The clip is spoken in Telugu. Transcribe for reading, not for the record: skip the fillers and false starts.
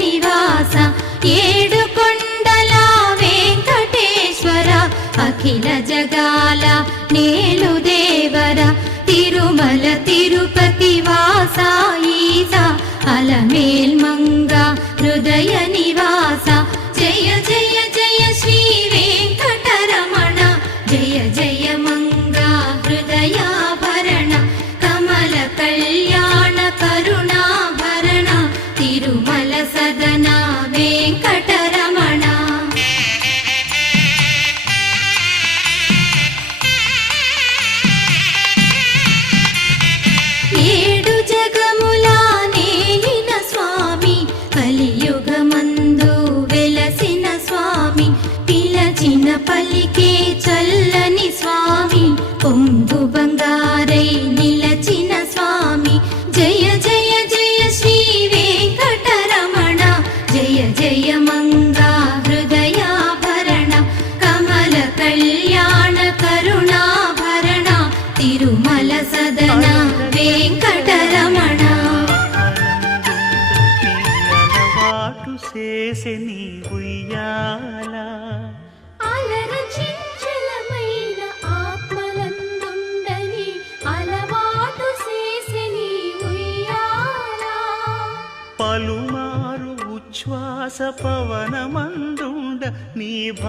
నివాస ఏడు కొండల వెంకటేశ్వర అఖిల జగాల నేలు దేవర తిరుమల తిరుపతి వాస ఈసా అలమేల్ మంగ హృదయ నివాస జయ జయ జయ శ్రీ వెంకటరమణ జయ జయ మంగ హృదయాభరణ కమల కళ్యాణ కరుణాభరణ తిరుమల సదన వెంకటరమణ ఏడు జగముల నేలిన స్వామి కలియుగమందు వెలసిన స్వామి పిలచిన పలికే చల్లని స్వామి పొంగు బంగారై నిలచిన స్వామి జయ జయ జయ శ్రీ వెంకటరమణ జయ జయ మంగా హృదయాభరణ కమల కళ్యాణ కరుణాభరణ తిరుమల సదన వెంకటరమణ అలవాటు చేసే నీ ఉయ్యాల అలరచించలమైన ఆత్మలందుండని అలవాటు చేసే నీ ఉయ్యాల పలుమారు ఉచ్ఛ్వాస పవనమందుండ నీ